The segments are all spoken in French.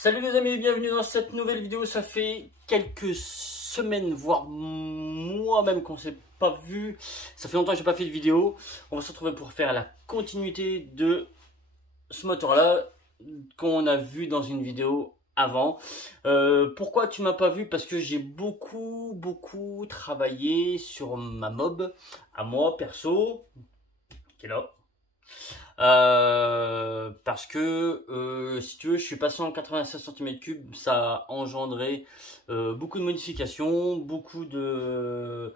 Salut les amis, bienvenue dans cette nouvelle vidéo. Ça fait quelques semaines, voire mois même qu'on ne s'est pas vu. Ça fait longtemps que je n'ai pas fait de vidéo. On va se retrouver pour faire la continuité de ce moteur là qu'on a vu dans une vidéo avant. Pourquoi tu m'as pas vu? Parce que j'ai beaucoup travaillé sur ma mob à moi perso, qui est là. Parce que si tu veux, je suis passé en 96 cm3, ça a engendré beaucoup de modifications, beaucoup de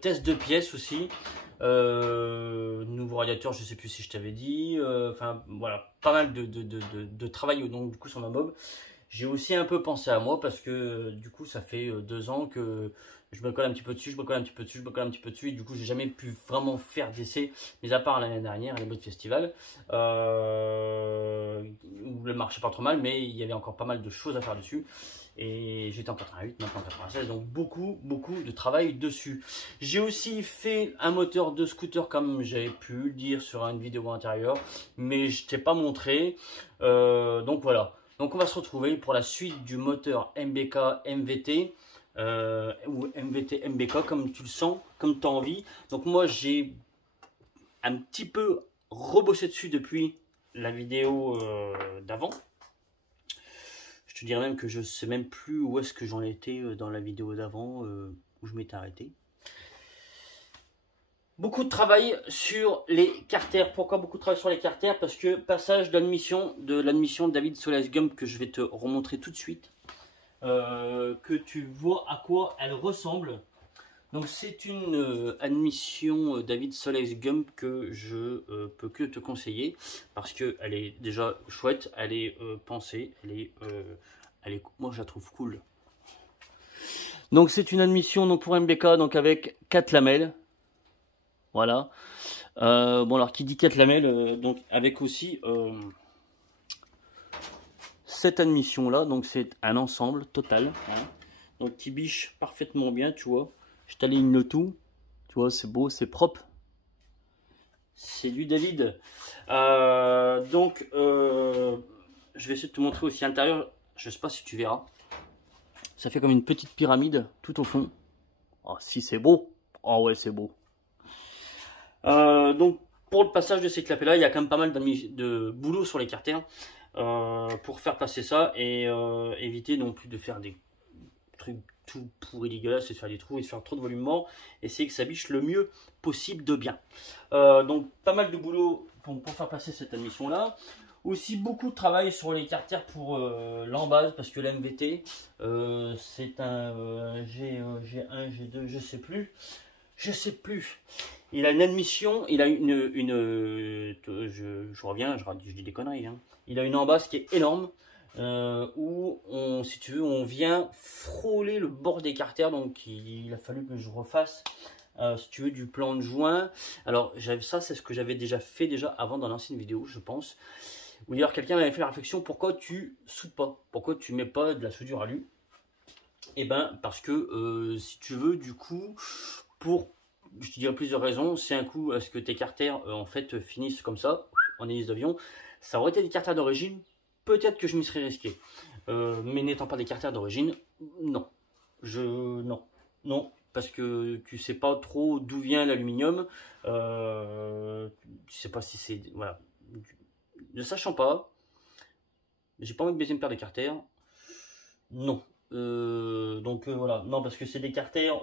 tests de pièces aussi. Nouveau radiateur, je sais plus si je t'avais dit. Enfin voilà, pas mal de travail donc du coup sur ma mob. J'ai aussi un peu pensé à moi parce que du coup ça fait 2 ans que je me colle un petit peu dessus, je me colle un petit peu dessus, je me colle un petit peu dessus, et du coup j'ai jamais pu vraiment faire d'essai, mais à part l'année dernière, les modes festival, où le marché pas trop mal, mais il y avait encore pas mal de choses à faire dessus. Et j'étais en 88, maintenant en 96, donc beaucoup de travail dessus. J'ai aussi fait un moteur de scooter comme j'avais pu le dire sur une vidéo antérieure, mais je t'ai pas montré, donc voilà. Donc on va se retrouver pour la suite du moteur MBK MVT ou MVT MBK comme tu le sens, comme tu as envie. Donc moi j'ai un petit peu rebossé dessus depuis la vidéo d'avant. Je te dirais même que je sais même plus où est-ce que j'en étais dans la vidéo d'avant où je m'étais arrêté. Beaucoup de travail sur les carters. Pourquoi beaucoup de travail sur les carters? Parce que passage d'admission de l'admission de David Soles Gump que je vais te remontrer tout de suite. Que tu vois à quoi elle ressemble. Donc c'est une admission David Soles Gump que je peux que te conseiller. Parce qu'elle est déjà chouette, elle est pensée, moi je la trouve cool. Donc c'est une admission donc, pour MBK donc avec 4 lamelles. Voilà. Bon alors qui dit 4 lamelles, donc avec aussi cette admission là, donc c'est un ensemble total, hein, donc qui biche parfaitement bien, tu vois. Je t'aligne le tout, tu vois, c'est beau, c'est propre. C'est du David. Donc je vais essayer de te montrer aussi l'intérieur. Je sais pas si tu verras. Ça fait comme une petite pyramide tout au fond. Oh, si c'est beau. Oh ouais, c'est beau. Donc pour le passage de ces clapets là, il y a quand même pas mal de boulot sur les carters pour faire passer ça et éviter non plus de faire des trucs tout pourris dégueulasses, et de faire des trous et de faire trop de volume mort, essayer que ça biche le mieux possible de bien. Donc pas mal de boulot pour faire passer cette admission là. Aussi beaucoup de travail sur les carters pour l'embase, parce que l'MVT c'est un G1, G2, je sais plus. Il a une admission, il a je reviens, je dis des conneries, hein. Il a une embase qui est énorme, où si tu veux, on vient frôler le bord des carters, donc il a fallu que je refasse, si tu veux, du plan de joint. Alors ça, c'est ce que j'avais déjà fait avant dans l'ancienne vidéo, je pense. Où d'ailleurs quelqu'un m'avait fait la réflexion, pourquoi tu soudes pas, pourquoi tu mets pas de la soudure à alu? Et ben parce que si tu veux, du coup, je te dirais plusieurs raisons. C'est un coup à ce que tes carters en fait finissent comme ça en hélice d'avion. Ça aurait été des carters d'origine, peut-être que je m'y serais risqué, mais n'étant pas des carters d'origine, non, non, parce que tu sais pas trop d'où vient l'aluminium, tu sais pas si c'est, voilà, ne sachant pas, j'ai pas envie de baisser une paire de carters, non. Donc voilà, non, parce que c'est des carters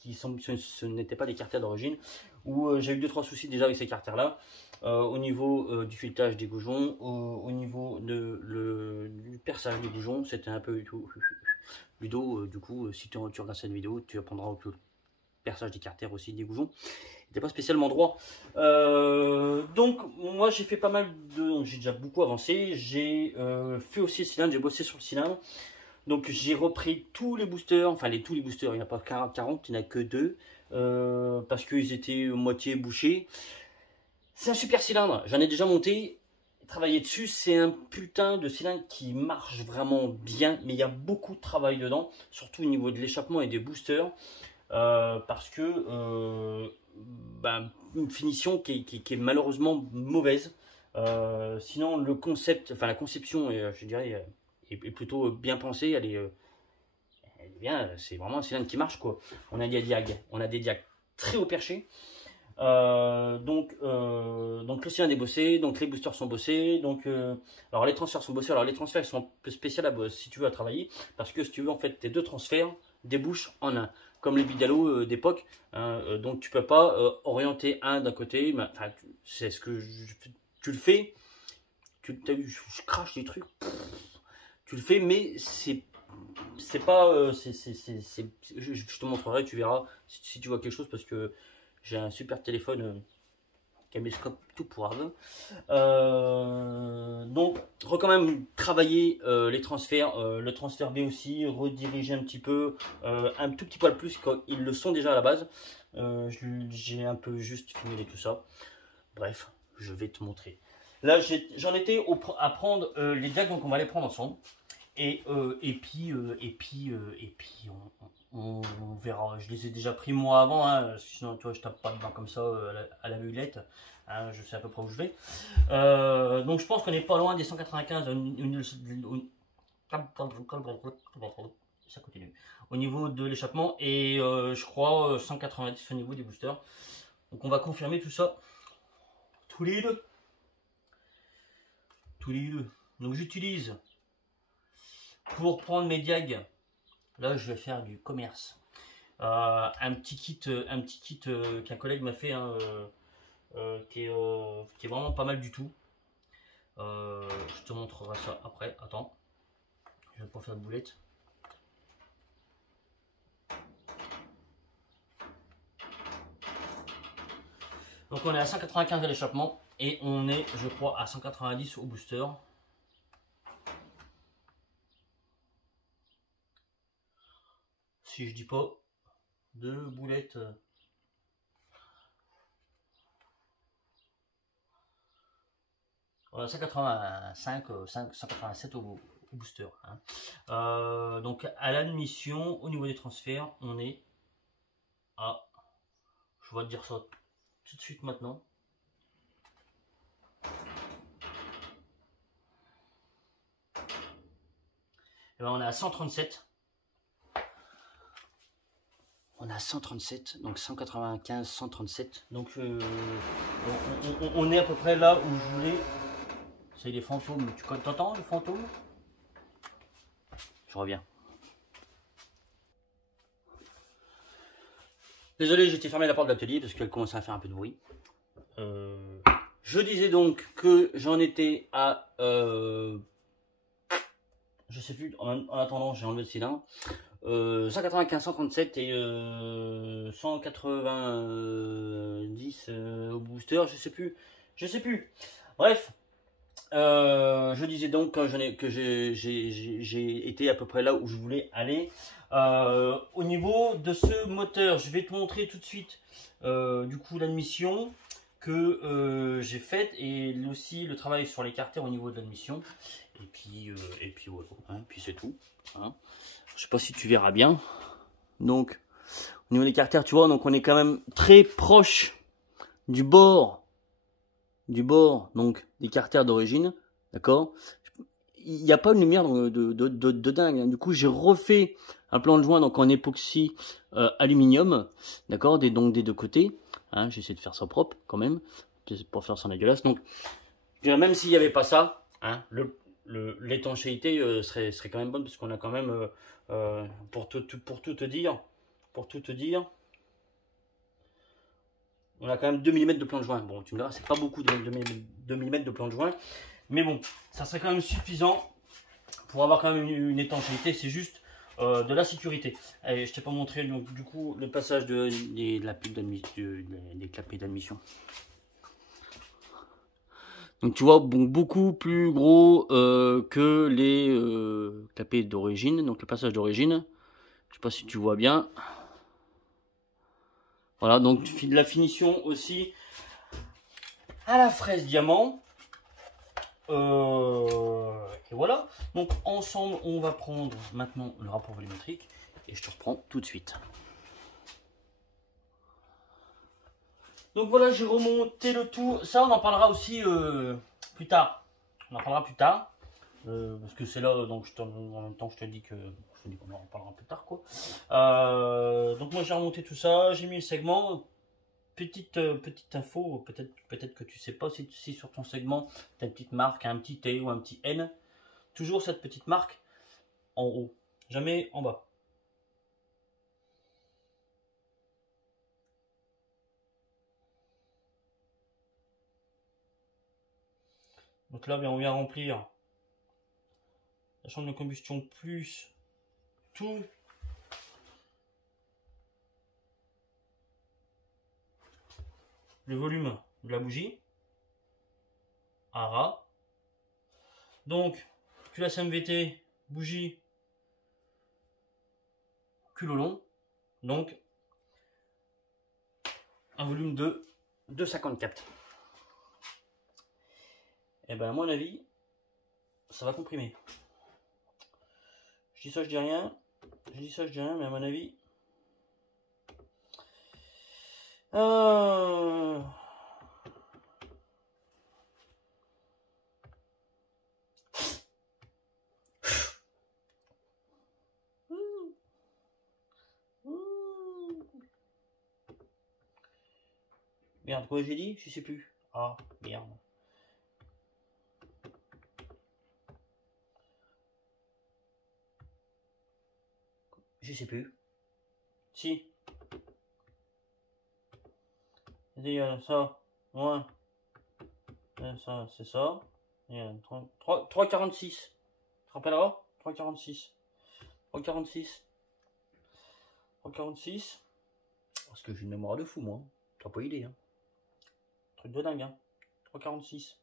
qui semblent, ce n'étaient pas des carters d'origine, où j'ai eu 2-3 soucis déjà avec ces carters là, au niveau du filetage des goujons, au niveau du perçage des goujons. C'était un peu Ludo, du coup si tu regardes cette vidéo, tu apprendras que le perçage des carters aussi des goujons n'était pas spécialement droit. Donc moi j'ai fait pas mal j'ai déjà beaucoup avancé, j'ai fait aussi le cylindre, j'ai bossé sur le cylindre. Donc j'ai repris tous les boosters, enfin tous les boosters, il n'y en a pas 40, il n'y en a que 2, parce qu'ils étaient moitié bouchés. C'est un super cylindre, j'en ai déjà monté, travaillé dessus, c'est un putain de cylindre qui marche vraiment bien, mais il y a beaucoup de travail dedans, surtout au niveau de l'échappement et des boosters, parce que une finition qui est malheureusement mauvaise. Sinon, le concept, enfin la conception, je dirais, est plutôt bien pensée. Elle est bien. C'est vraiment un cylindre qui marche, quoi. On a des diags très haut perché. Donc le cylindre est bossé, donc les boosters sont bossés, alors les transferts sont bossés. Alors les transferts ils sont un peu spéciaux si tu veux à travailler, parce que si tu veux en fait tes deux transferts débouchent en un, comme les bidalots d'époque, hein, donc tu peux pas orienter un d'un côté, enfin c'est ce que tu le fais, t'as vu, je crache des trucs, tu le fais, mais c'est pas, je te montrerai, tu verras si tu vois quelque chose, parce que j'ai un super téléphone caméscope tout pourrave. Donc, quand même travailler les transferts, le transfert B aussi, rediriger un petit peu, un tout petit poil plus qu'ils le sont déjà à la base. J'ai un peu juste filmé tout ça. Bref, je vais te montrer. Là, j'en étais à prendre les diags, donc on va les prendre ensemble. Et puis on verra. Je les ai déjà pris moi avant, hein, sinon tu vois, je tape pas dedans comme ça à la muilette. Hein, je sais à peu près où je vais. Donc je pense qu'on n'est pas loin des 195. Ça continue. Au niveau de l'échappement, et je crois 190 au niveau des boosters. Donc on va confirmer tout ça. Tous les deux. Donc j'utilise, pour prendre mes diags, là je vais faire du commerce. Un petit kit qu'un collègue m'a fait, hein, qui est vraiment pas mal du tout. Je te montrerai ça après. Attends, je vais pas faire de boulette. Donc on est à 195 à l'échappement et on est, je crois, à 190 au booster. Si je dis pas de boulettes. Voilà, 185, 187 au booster. Hein. Donc à l'admission, au niveau des transferts, on est à, je vais te dire ça tout de suite maintenant. Et ben on est à 137. On a 137, donc 195, 137. Donc on est à peu près là où je voulais. C'est les fantômes. Tu t'entends les fantômes? Je reviens. Désolé, j'étais fermé la porte de l'atelier parce qu'elle commençait à faire un peu de bruit. Je disais donc que j'en étais à... je sais plus, en attendant, j'ai enlevé le cylindre. 195, 137 et 190 au booster, je sais plus. Bref, je disais donc que j'ai été à peu près là où je voulais aller. Au niveau de ce moteur, je vais te montrer tout de suite du coup l'admission que j'ai faite, et aussi le travail sur les carters au niveau de l'admission. Et puis voilà, hein, puis c'est tout. Hein. Je sais pas si tu verras bien. Donc au niveau des carters, tu vois, donc on est quand même très proche du bord donc des carters d'origine, d'accord. Il n'y a pas une lumière de dingue, hein. Du coup j'ai refait un plan de joint donc en époxy aluminium, d'accord, donc des deux côtés, hein. J'essaie de faire ça propre quand même pour faire ça dégueulasse. Donc même s'il n'y avait pas ça, hein, l'étanchéité serait quand même bonne, parce qu'on a quand même pour tout te dire, on a quand même 2 mm de plan de joint. Bon, tu me diras, c'est pas beaucoup de 2 mm de plan de joint, mais bon, ça serait quand même suffisant pour avoir quand même une étanchéité. C'est juste de la sécurité. Allez, je t'ai pas montré donc du coup le passage des clapets d'admission. Donc tu vois, bon, beaucoup plus gros que les clapets d'origine, donc le passage d'origine. Je sais pas si tu vois bien. Voilà, donc de la finition aussi à la fraise diamant. Et voilà. Donc ensemble, on va prendre maintenant le rapport volumétrique et je te reprends tout de suite. Donc voilà, j'ai remonté le tout. Ça, on en parlera aussi plus tard. On en parlera plus tard. Parce que c'est là, donc en même temps je te dis qu'on en parlera plus tard quoi. Donc moi j'ai remonté tout ça, j'ai mis le segment. Petite info, peut-être que tu sais pas si sur ton segment tu as une petite marque, un petit T ou un petit N. Toujours cette petite marque en haut, jamais en bas. Donc là, bien, on vient remplir la chambre de combustion plus tout le volume de la bougie à ras. Donc, culasse MVT, bougie, culot long. Donc, un volume de 2,54. Et ben à mon avis, ça va comprimer. Je dis ça, je dis rien. Je dis ça, je dis rien, mais à mon avis... Merde, quoi j'ai dit? Je sais plus. Ah, merde. Je sais plus. Si. Il y a ça. Ouais. Ça, c'est ça. Il y a 3,46. Tu te rappelleras? 3,46. 3,46. 3,46. Parce que j'ai une mémoire de fou, moi. T'as pas idée, hein. Truc de dingue, hein. 3,46.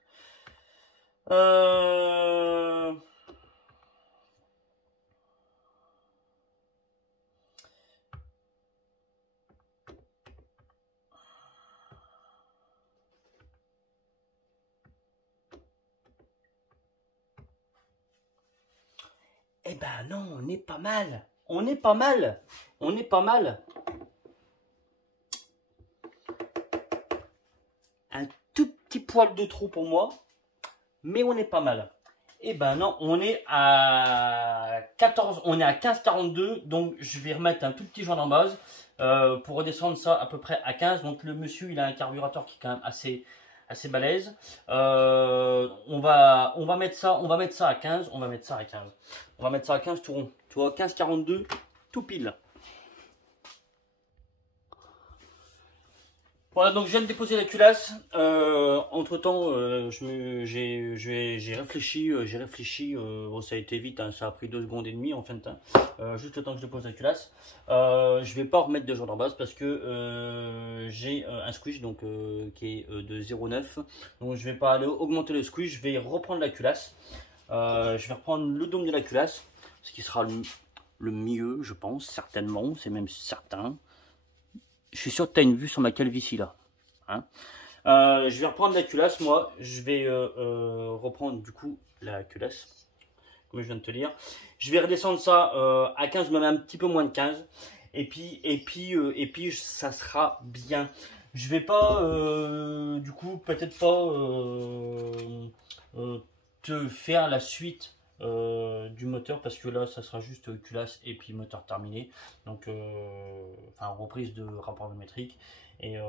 Eh ben non, on est pas mal. On est pas mal. On est pas mal. Un tout petit poil de trop pour moi. Mais on est pas mal. Eh ben non, on est à 14, on est à 15,42. Donc je vais remettre un tout petit joint en base pour redescendre ça à peu près à 15. Donc le monsieur, il a un carburateur qui est quand même assez balèze. On va mettre ça à 15. On va mettre ça à 15. On va mettre ça à 15 tout rond. Tu vois, 15,42 tout pile. Voilà, donc je viens de déposer la culasse. Entre temps, j'ai réfléchi. Bon, ça a été vite, hein, ça a pris 2 secondes et demie en fin de temps. Juste le temps que je dépose la culasse. Je vais pas remettre de joint en base parce que j'ai un squish donc qui est de 0,9. Donc je vais pas aller augmenter le squish. Je vais reprendre la culasse. Je vais reprendre le dôme de la culasse, ce qui sera le mieux, je pense, certainement. C'est même certain. Je suis sûr que tu as une vue sur ma calvitie là. Hein, je vais reprendre la culasse, moi. Je vais reprendre du coup la culasse, comme je viens de te dire. Je vais redescendre ça à 15, même un petit peu moins de 15. Et puis ça sera bien. Je vais pas, du coup, peut-être pas te faire la suite du moteur parce que là ça sera juste culasse et puis moteur terminé, donc enfin reprise de rapport volumétrique et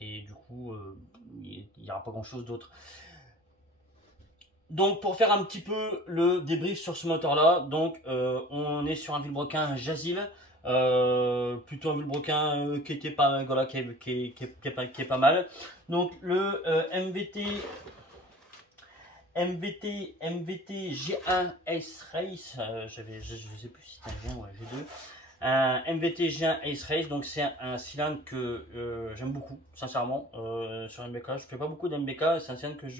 du coup il n'y aura pas grand chose d'autre. Donc pour faire un petit peu le débrief sur ce moteur là, donc on est sur un Vilebrequin Jazil, plutôt un Vilebrequin qui était pas, voilà, qui est pas mal. Donc le MVT G1 Ace Race, je sais plus si c'est un G1 ou un G2. MVT G1 Ace Race, donc c'est un cylindre que j'aime beaucoup, sincèrement, sur MBK. Je fais pas beaucoup d'MBK, c'est un cylindre que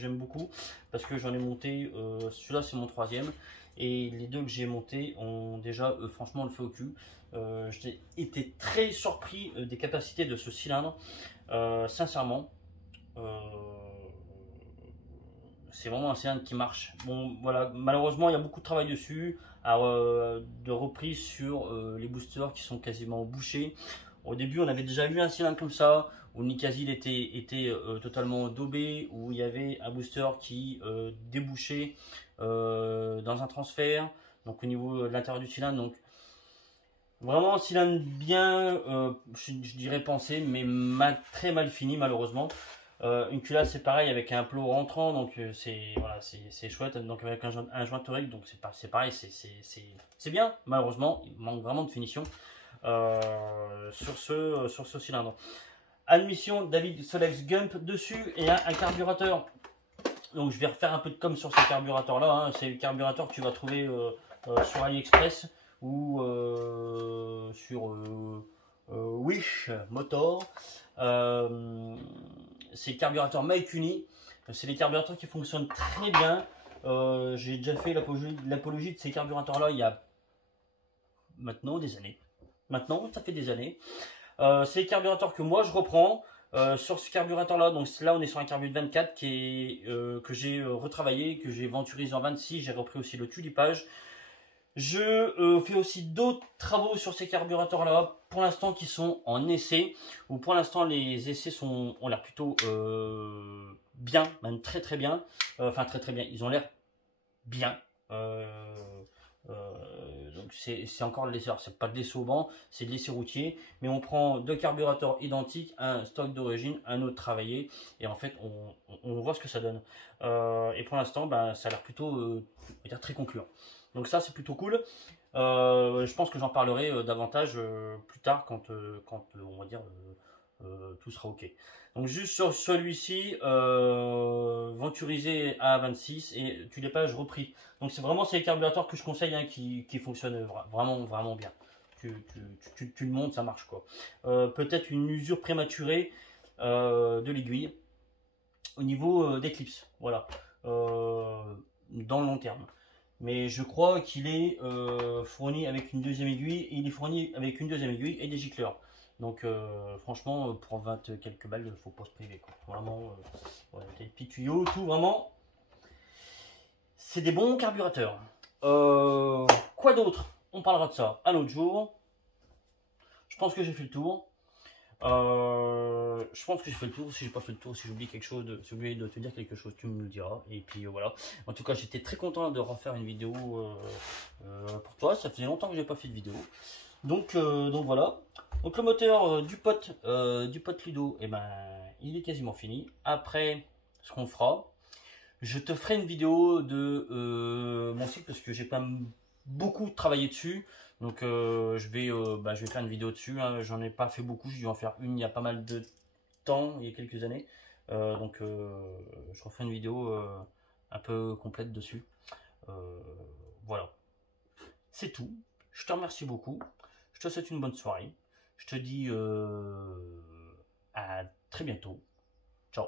j'aime beaucoup parce que j'en ai monté, celui-là c'est mon 3e, et les 2 que j'ai montés ont déjà franchement le feu au cul. J'ai été très surpris des capacités de ce cylindre, sincèrement. C'est vraiment un cylindre qui marche. Bon, voilà, malheureusement, il y a beaucoup de travail dessus, de reprise sur les boosters qui sont quasiment bouchés. Au début, on avait déjà vu un cylindre comme ça, où le Nicasil était totalement daubé, où il y avait un booster qui débouchait dans un transfert, donc au niveau de l'intérieur du cylindre. Donc vraiment cylindre bien, je dirais pensé, mais très mal fini malheureusement. Une culasse c'est pareil avec un plot rentrant, donc c'est voilà, c'est chouette, donc avec un joint torique, donc c'est pareil, c'est bien. Malheureusement il manque vraiment de finition sur ce cylindre. Admission David Solex Gump dessus et un carburateur. Donc je vais refaire un peu de com sur ce carburateur là, hein. C'est le carburateur que tu vas trouver sur AliExpress ou sur Wish Motor. C'est le carburateur Maikuni. C'est des carburateurs qui fonctionnent très bien. J'ai déjà fait l'apologie de ces carburateurs là il y a maintenant des années. Maintenant ça fait des années. C'est les carburateurs que moi je reprends. Sur ce carburateur là, donc là on est sur un carbure 24 qui est, que j'ai retravaillé, que j'ai venturisé en 26, j'ai repris aussi le tulipage. Je fais aussi d'autres travaux sur ces carburateurs là, pour l'instant qui sont en essai, ou pour l'instant les essais ont l'air plutôt bien, même très très bien, enfin très bien, ils ont l'air bien. Donc c'est encore de l'essai, c'est pas de l'essai au banc, c'est de l'essai routier, mais on prend deux carburateurs identiques, un stock d'origine, un autre travaillé, et en fait on voit ce que ça donne. Et pour l'instant ben, ça a l'air plutôt on va dire très concluant. Donc ça c'est plutôt cool. Je pense que j'en parlerai davantage plus tard quand on va dire tout sera ok. Donc juste sur celui-ci, venturisé à 26 et tulipage repris. Donc c'est vraiment ces carburateurs que je conseille, hein, qui fonctionnent vraiment bien. Tu le montes, ça marche quoi. Peut-être une usure prématurée de l'aiguille au niveau des clips, voilà, dans le long terme. Mais je crois qu'il est fourni avec une deuxième aiguille, et il est fourni avec une deuxième aiguille et des gicleurs. Donc franchement, pour 20 quelques balles, il ne faut pas se priver, quoi. Vraiment, voilà, des petits tuyaux, tout, vraiment, c'est des bons carburateurs. Quoi d'autre? On parlera de ça un autre jour. Je pense que j'ai fait le tour. Je pense que j'ai fait le tour. Si j'ai pas fait le tour, si j'oublie quelque chose, si j'ai oublié de te dire quelque chose, tu me le diras. Et puis voilà. En tout cas, j'étais très content de refaire une vidéo pour toi. Ça faisait longtemps que j'ai pas fait de vidéo. Donc voilà. Donc le moteur du pote Ludo, et ben il est quasiment fini. Après, ce qu'on fera, je te ferai une vidéo de mon cycle parce que j'ai pas beaucoup travaillé dessus. Donc je vais faire une vidéo dessus, hein. J'en ai pas fait beaucoup, j'ai dû en faire une il y a pas mal de temps, il y a quelques années. Donc je referai une vidéo un peu complète dessus. Voilà. C'est tout. Je te remercie beaucoup. Je te souhaite une bonne soirée. Je te dis à très bientôt. Ciao.